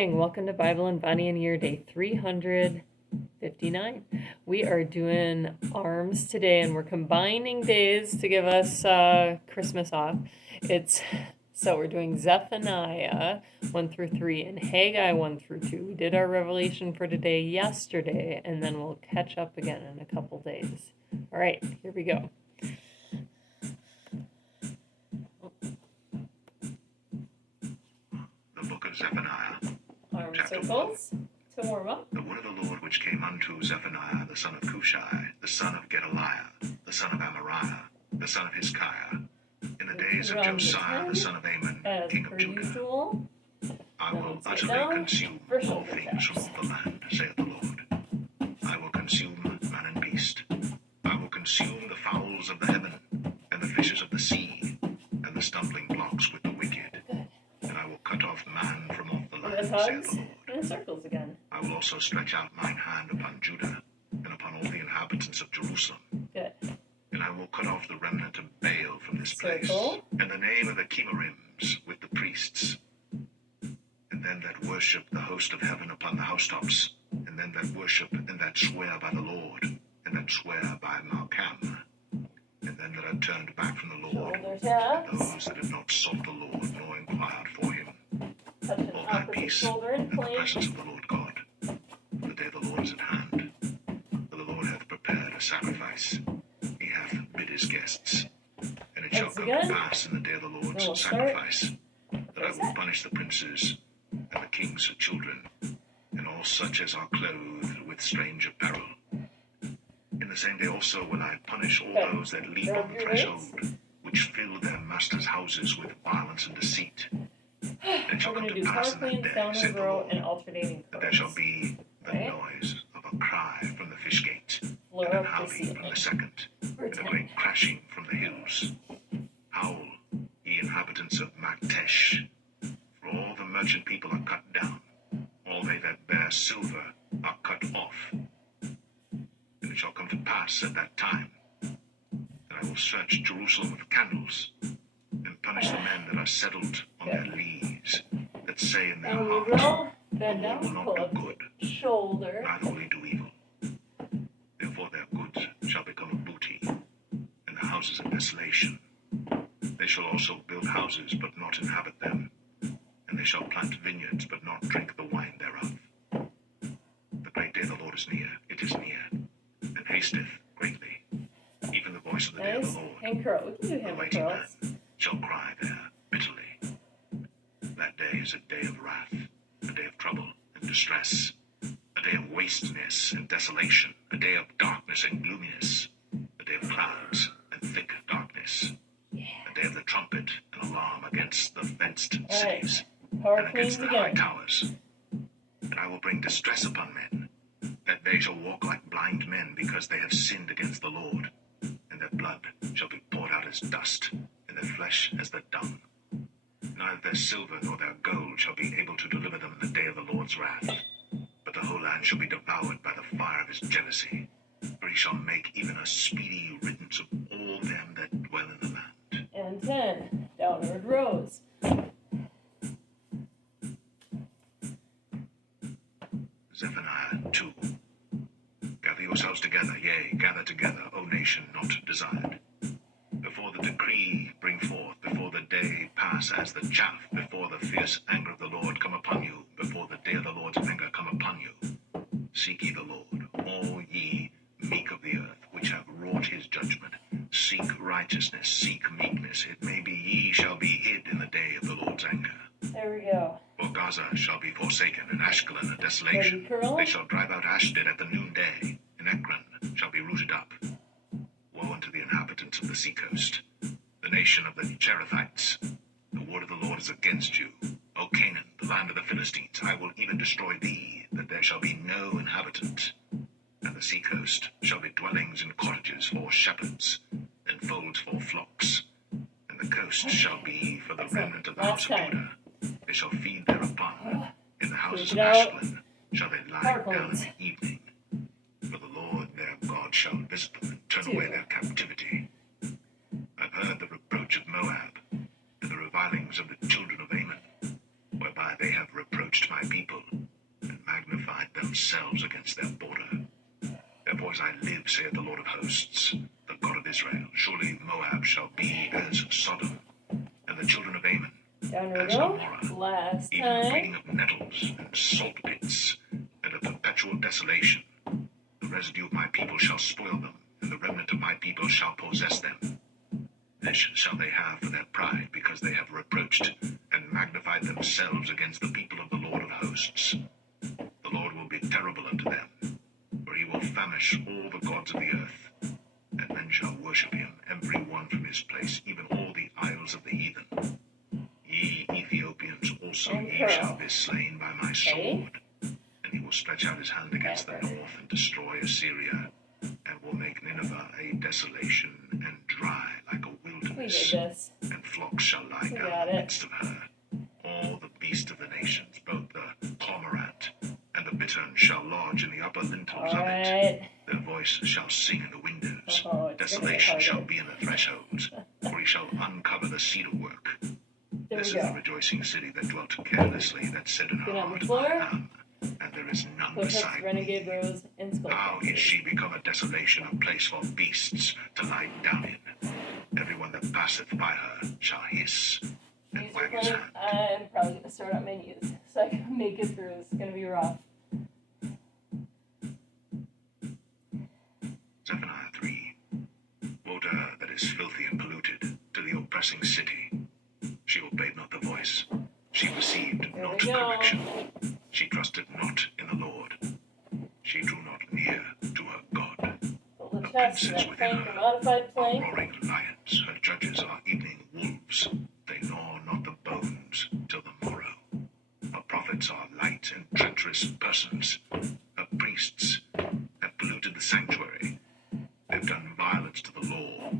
Welcome to Bible and Bonnie and Year Day 359. We are doing arms today, and we're combining days to give us Christmas off. So we're doing Zephaniah 1 through 3 and Haggi 1 through 2. We did our revelation for today yesterday, and then we'll catch up again in a couple days. All right, here we go. The book of Zephaniah. Arm circles to warm up. The word of the Lord which came unto Zephaniah, the son of Cushai, the son of Gedaliah, the son of Amariah, the son of Hizkiah, in the days of Josiah, the son of Amon, king of Judah. Usual. I will utterly consume all things from off the land, saith the Lord. I will consume man and beast. I will consume the fowls of the heaven, and the fishes of the sea, and the stumbling blocks with the wicked. And I will cut off man from off the land, saith the Lord. And circles again. I will also stretch out mine hand upon Judah, and upon all the inhabitants of Jerusalem. Good. And I will cut off the remnant of Baal from this place, Circle. and the name of the Chemarims with the priests. And them that worship the host of heaven upon the housetops, and them that worship and that swear by the Lord, and that swear by Malcham, and them that are turned back from the Lord, Shoulder and taps. those that have not sought the Lord, nor inquired for him. Touch an Hold thy opposite peace shoulder in and the plank. presence of the Lord God. For the day of the Lord is at hand. For the Lord hath prepared a sacrifice. He hath bid his guests. And it shall Once come again, to pass in the day of the Lord's we'll start. sacrifice that I will punish the princes and the king's children, and all such as are clothed with strange apparel. In the same day also will I punish all Okay. those that leap Rub on the your threshold, wrists. which fill their masters' houses with violence and deceit. And it shall We're come going to to do pass power in that clean, day, downward saith the row, Lord, and alternating that there shall pose. be the Right? noise of a cry from the fish gate, Floor and an up to howling from ceiling. the second, For and a 10. great crashing from the hills. Howl, ye inhabitants of Maktesh, for all the merchant people are cut down, all they that bear silver are cut off. And it shall come to pass at that time that I will search Jerusalem with candles, and punish the men that are settled on their lees, that say in their And we hearts, roll, the bend Lord will down, not pull do up good, the shoulder. neither will he do evil. Therefore their goods shall become a booty, and the houses of desolation. They shall also build houses, but not inhabit them, and they shall plant vineyards, but not drink the wine thereof. The great day of the Lord is near, it is near, and hasteth greatly. Even the voice of the day of Nice. the Lord. Hand curl. We can do The hand mighty curls. man shall cry there bitterly. That day is a day of wrath, a day of trouble and distress, a day of wasteness and desolation, a day of darkness and gloominess, a day of clouds and thick darkness, a day of the trumpet and alarm against the fenced cities Power and against cleans the high again. towers. And I will bring distress upon men, that they shall walk like blind men, because they have sinned against the Lord, and their blood shall be poured out as dust, and their flesh as the dung. Neither their silver nor their gold shall be able to deliver them in the day of the Lord's wrath. But the whole land shall be devoured by the fire of his jealousy, for he shall make even a speedy riddance of all them that dwell in the land. And 10. Downward rows. Zephaniah 2. Gather yourselves together, yea, gather together, O nation not desired. Before the decree bring forth, before the day pass as the chaff, before the fierce anger of the Lord come upon you, before the day of the Lord's anger come upon you. Seek ye the Lord, all ye meek of the earth, which have wrought his judgment. Seek righteousness, seek meekness. It may be ye shall be hid in the day of the Lord's anger. There we go. For Gaza shall be forsaken, and Ashkelon a desolation. Ready, curl? They shall drive out Ashdod at the noonday, and Ekron shall be rooted up. Woe unto the inhabitants of the seacoast, the nation of the Cherethites. The word of the Lord is against you, O Canaan, the land of the Philistines. I will even destroy thee, that there shall be no inhabitant. And the seacoast shall be dwellings and cottages for shepherds, and folds for flocks. And the coast shall be for the remnant of the house of Judah. They shall feed thereupon. In the houses of Ashkelon shall they lie down in the evening. For the Lord their God shall visit them and turn away their captivity. I've heard the reproach of Moab, and the revilings of the children of Ammon, whereby they have reproached my people. themselves against their border. Therefore as I live, saith the Lord of hosts, the God of Israel, surely Moab shall be as Sodom, and the children of Ammon Down we as go. Gomorrah, Last even the time. breeding of nettles and salt pits, and of perpetual desolation. The residue of my people shall spoil them, and the remnant of my people shall possess them. This shall they have for their pride, because they have reproached and magnified themselves against the people of the Lord of hosts. The Lord will be terrible unto them, for he will famish all the gods of the earth, and men shall worship him, every one from his place, even all the isles of the heathen. Ye Ethiopians also, ye shall be slain by my sword. And he will stretch out his hand against the north and destroy Assyria, and will make Nineveh a desolation and dry like a We wilderness, did this. and flocks shall lie We down got in the it. midst of her. All the beasts of the nations, both the cormorant and the bittern, shall lodge in the upper lintels of it. Alright. Their voice shall sing in the windows. Oh, it's Desolation gonna shall get be in the thresholds, for he shall uncover the cedar work. There This we is the go. rejoicing city that dwelt carelessly, that said in her Get on the heart, floor. I am, and there is none Push-ups, beside renegade me. rows, and skull How is crushes. she become a desolation, a place for beasts to lie down in? Everyone that passeth by her shall hiss and User wag his plan, hand. I'm probably going to start on menus so I can make it through. It's going to be rough. Zephaniah 3. Woe to her that is filthy and polluted, to the oppressing city. She obeyed not the voice. She received There not we go. correction. She trusted not in the Lord. She drew not near to her God. Build a Her chest, princes red within plank, or her modified are plank. roaring lions. Her judges are evening wolves. They gnaw not the bones till the morrow. Her prophets are light and treacherous persons. Her priests have polluted the sanctuary. They've done violence to the law.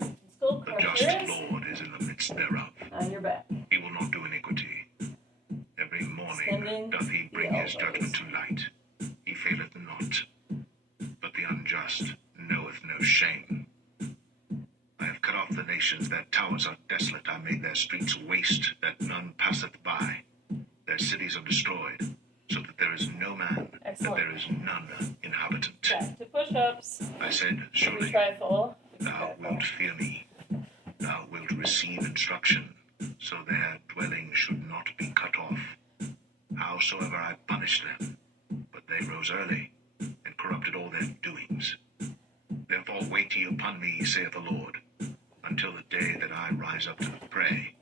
Skull The just crushers Lord is in the midst thereof. on your back. He will not do iniquity. Every morning Extending doth he bring the his elbows. judgment to light. He faileth not. But the unjust knoweth no shame. I have cut off the nations, their towers are desolate. I made their streets waste, that none passeth by. Their cities are destroyed, so that there is no man, Excellent. that there is none inhabitant. Back to push-ups. I said, We surely try full. thou wilt fear me. Thou wilt receive instruction, so their dwelling should not be cut off. Howsoever I punished them, but they rose early, and corrupted all their doings. Therefore wait ye upon me, saith the Lord, until the day that I rise up to the prey.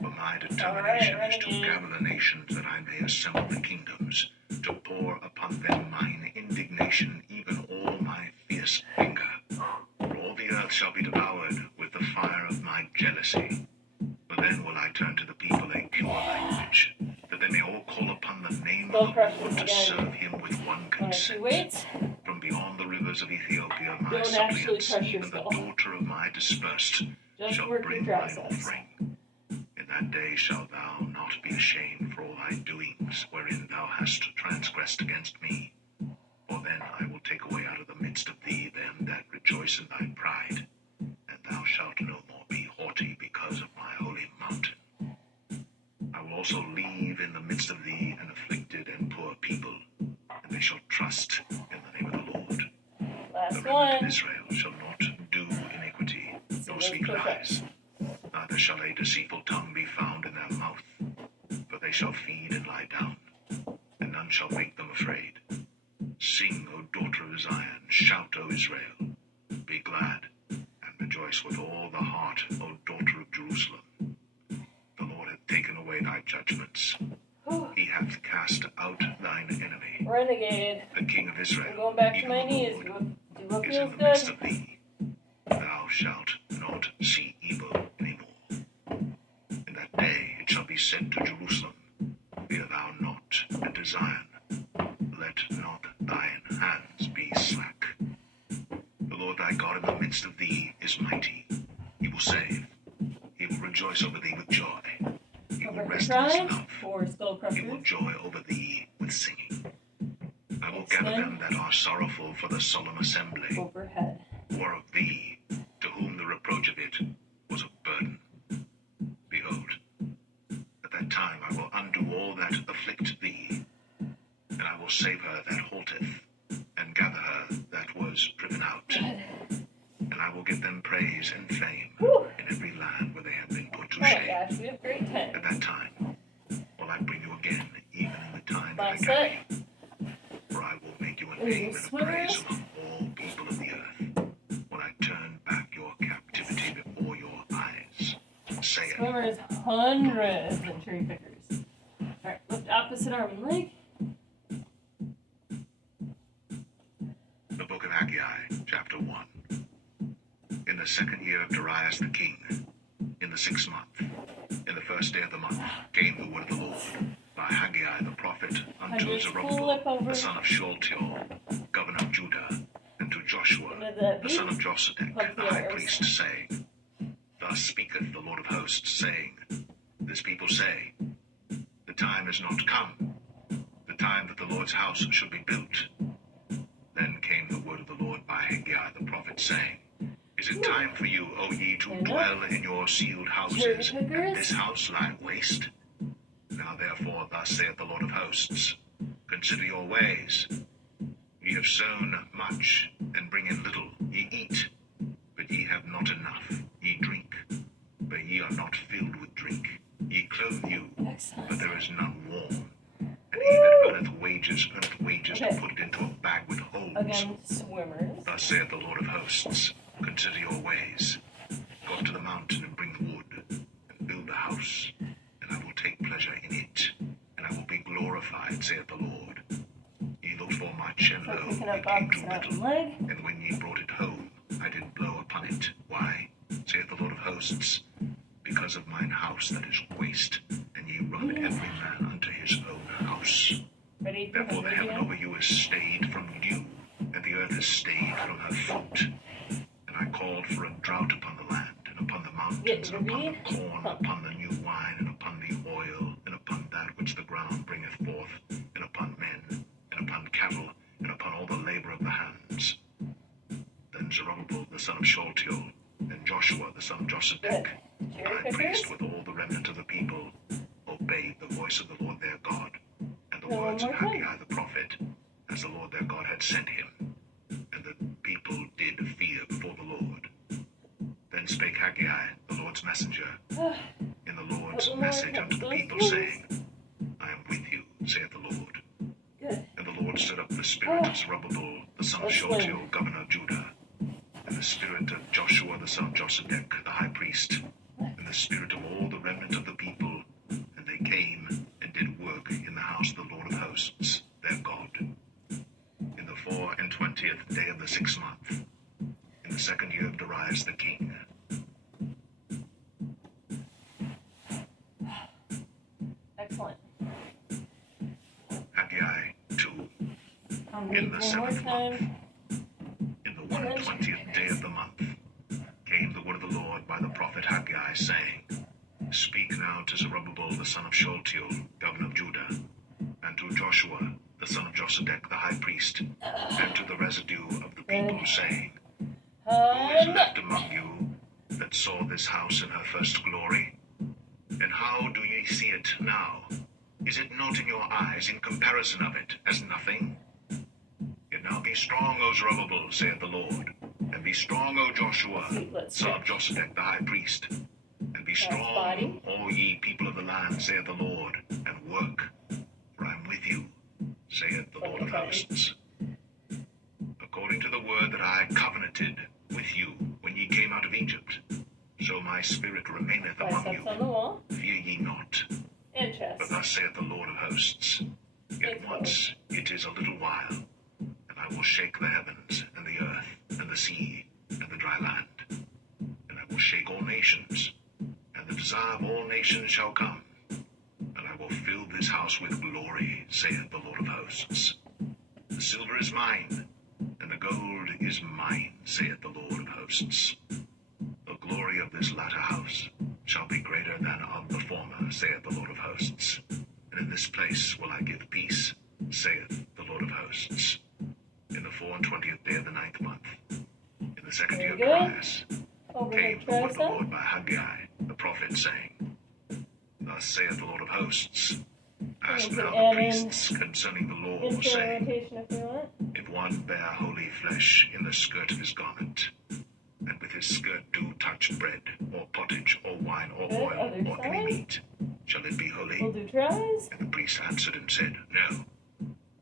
For my determination is to gather the nations, that I may assemble the kingdoms, to pour upon them mine indignation, even all my fierce anger. For all the earth shall be devoured with the fire of my jealousy. For then will I turn to the people a pure language, that they may all call upon the name of the Lord to serve him with one One or two consent. weights. From beyond the rivers of Ethiopia, my Don't actually suppliants, crush your even the skull. daughter of my dispersed, Just shall work bring your mine triceps. offering. In that day shalt thou not be ashamed for all thy doings, wherein thou hast transgressed against me. For then I will take away out of the midst of thee them that rejoice in thy pride, and thou shalt no more be haughty because of my holy mountain. I will also leave in the midst of thee an afflicted and poor people, and they shall trust in the name of the Lord. The Last remnant of one. Israel shall not do iniquity, nor those speak push-ups. lies. Neither shall a deceitful tongue be found in their mouth, for they shall feed and lie down, and none shall make them afraid. Sing, O daughter of Zion, shout, O Israel. Be glad, and rejoice with all the heart, O daughter of Jerusalem. The Lord hath taken away thy judgments. Whew. He hath cast out thine enemy, Renegade. the King of Israel. I'm going back to even my the knees. Lord, Do what is feels in the midst good. of thee. Thou shalt not see evil any more. In that day it shall be said to Jerusalem, fear thou not, and to Zion, let not thine hands be slack. The Lord thy God in the midst of thee is mighty. He will save. He will rejoice over thee with joy. He will Overhead rest in his grind love. for skull He will crushers. joy over thee with singing. I will gather them that are sorrowful for the solemn assembly. Overhead. Or of thee, to whom the reproach of it was a burden. Behold, at that time I will undo all that afflict thee, and I will will save her that halteth, and gather her that was driven out. And I will give them praise and fame in every land where they have been put to Oh my shame. gosh, we have great time. At that time will I bring you again, even in the time that I Last gather set. you. For I will make you a Ooh, name and a praise swimmers. among all people of the earth, when I turn back your captivity before your eyes, saith Swimmers, hundreds and cherry pickers. Alright, lift opposite arm and leg. the book of Haggi, chapter 1. In the second year of Darius the king, in the 6th month, in the first day of the month, came the word of the Lord by Haggi the prophet unto Hundreds Zerubbabel, flip over. the son of Shealtiel, governor of Judah, and to Joshua, Into the the son of beat. Josedek, Pump the the high arrows. priest, saying, Thus speaketh the Lord of hosts, saying, This people say, The time is not come, the time that the Lord's house should be built. Then came the word of the Lord by Haggi the prophet, saying, Is it time for you, O ye, to Stand up. dwell in your sealed houses, Cherry and pickers. this house lie waste? Now therefore thus saith the Lord of hosts, Consider your ways. Ye have sown much, and bring in little. Ye eat, but ye have not enough. Ye drink, but ye are not filled with drink. Ye clothe you, but Excellent. there is none warm. And he that earneth wages to Okay. put it into a bag with holes. Again, swimmers. Thus saith the Lord of hosts, Consider your ways. Go up to the mountain and bring wood, and build a house, and I will take pleasure in it, and I will be glorified, saith the Lord. Ye looked for much, and So lo, picking it up came opposite too arm and little. leg. And when ye brought it home, I did blow upon it. Why? Saith the Lord of hosts, because of mine house that is waste, and ye run every man unto his own house. Ready for Therefore the 100 heaven again? over you is stayed from dew, and the earth is stayed from her fruit. And I called for a drought upon the land, and upon the mountains, and upon the corn, upon the new wine, and upon the oil, and upon that which the ground bringeth forth, and upon men, and upon cattle, and upon all the labor of the hands. Then Zerubbabel the son of Shealtiel, and Joshua the son of Josedek, Good. the Cherry high pickers. priest with all the remnant of the people, obeyed the voice of the Lord their God, and the Now one words of more time. Haggi the prophet, as the Lord their God had sent him. And the people did fear before the Lord. Then spake Haggi, the Lord's messenger, in the Lord's Couple more message unto the cups, people, those saying, I am with you, saith the Lord. Good. And the Lord stirred up the spirit of Zerubbabel, the son of Let's Shealtiel, win. governor of Judah, and the spirit of Joshua, the son of Josedek, the high priest, and the spirit of all the remnant of the people, and they came and did work in the house of the Lord of hosts, their God. In the 24th day of the 6th month, in the second year of Darius the king. Excellent. Haggi 2. I'm In ready the one more 7th month, time. in the 21st day of the month, came the word of the Lord by the prophet Haggi, saying, Speak now to Zerubbabel the son of Shealtiel, governor of Judah, and to Joshua the son of Josedek the high priest, and to the residue of the people, saying, Who is left among you that saw this house in her first glory? And how do ye see it now? Is it not in your eyes in comparison of it as nothing? Yet now be strong, O Zerubbabel, saith the Lord, and be strong, O Joshua, son of Josedek the high priest, and be strong, body. all ye people of the land, saith the Lord, and work, for I am with you, saith the Lord of hosts. According to the word that I covenanted with you when ye came out of Egypt, so my spirit remaineth among Biceps on you. the wall. Fear ye not. And For chest. thus saith the Lord of hosts, Yet once it is a little while, and I will shake the heavens, and the earth, and the sea, and the dry land. And I will shake all nations, and the desire of all nations shall come. And I will fill this house with glory, saith the Lord of hosts. The silver is mine, and the gold is mine, saith the Lord of hosts. The glory of this latter house shall be greater than of the former, saith the Lord of hosts. And in this place will I give peace, saith the Lord of hosts. In the 24th day of the 9th month, in the second year of Darius, came the word of the Lord by Haggi, the prophet, saying, Thus saith the Lord of hosts, Ask now the priests priests concerning the law, intro saying, rotation if we want. if one bear holy flesh in the skirt of his garment, and with his skirt do touch bread, or pottage, or wine, or Good. oil, Other or any side. meat, shall it be holy? We'll do tries, And the priest answered and said, No.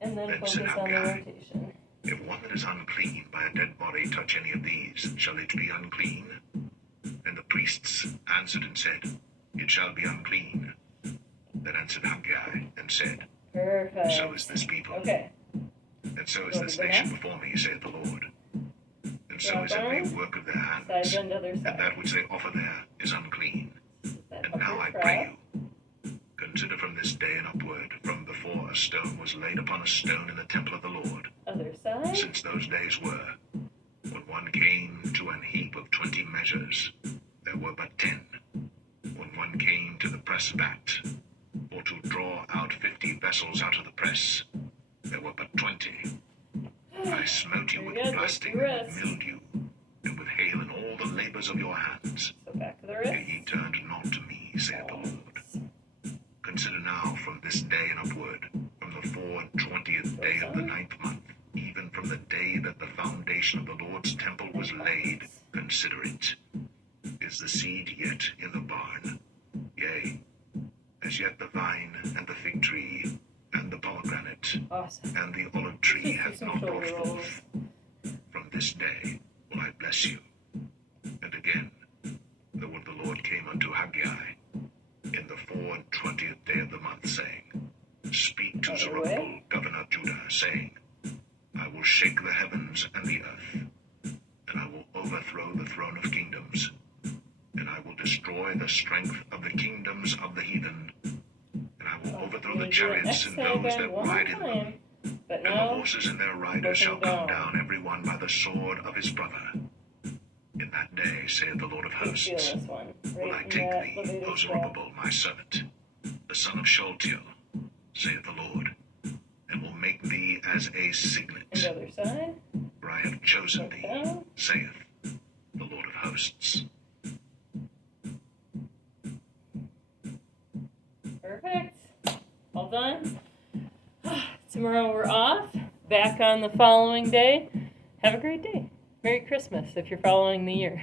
and then Then focus said on the Haggi, rotation. if one that is unclean by a dead body touch any of these, shall it be unclean? And the priests answered and said, It shall be unclean. Then answered Haggi and said, Perfect. So is this people, Okay. and so is Go to this the nation next. before me, saith the Lord. And so Drop is every down. work of their Side hands, bend, other and side. that which they offer there is unclean. That And now upper I trap. pray you, consider from this day and upward, from before a stone was laid upon a stone in the temple of the Lord, Other side. since those days were, when one came to an heap of 20 measures, there were but 10. When one came to the press vat, or to draw out 50 vessels out of the press, there were but 20. I smote you Very with good. blasting Lift your and with wrist. mildew, and with hail in all the labors of your hands. So back to the Yet wrist. ye turned not to me, saith the Lord. Consider now from this day and upward, from the 24th day of the 9th month, even from the day that the foundation of the Lord's temple was laid, consider it. Is the seed yet in the barn? Yea, as yet the vine and the fig tree and the pomegranate Awesome. and the olive tree Just do hath some not brought shoulder rolls. forth. From this day will I bless you. And again, the word of the Lord came unto Haggi in the 24th day of the month, saying, Speak to Other Zerubbabel, way. governor of Judah, saying, I will shake the heavens and the earth, and I will overthrow the throne of kingdoms, and I will destroy the strength of the kingdoms of the heathen, and I will overthrow the chariots and those that ride in them, But and the now, horses and their riders shall looking come down. down every one by the sword of his brother. In that day, saith the Lord of big feel hosts, this one. will I Right in take that thee, O Leviticus Zerubbabel, my servant, the son of Shealtiel, saith the Lord, and will make thee as a and signet, other side. for I have chosen Look thee, down. saith the Lord of hosts. Perfect. All done. Tomorrow we're off. Back on the following day. Have a great day. Merry Christmas if you're following the year.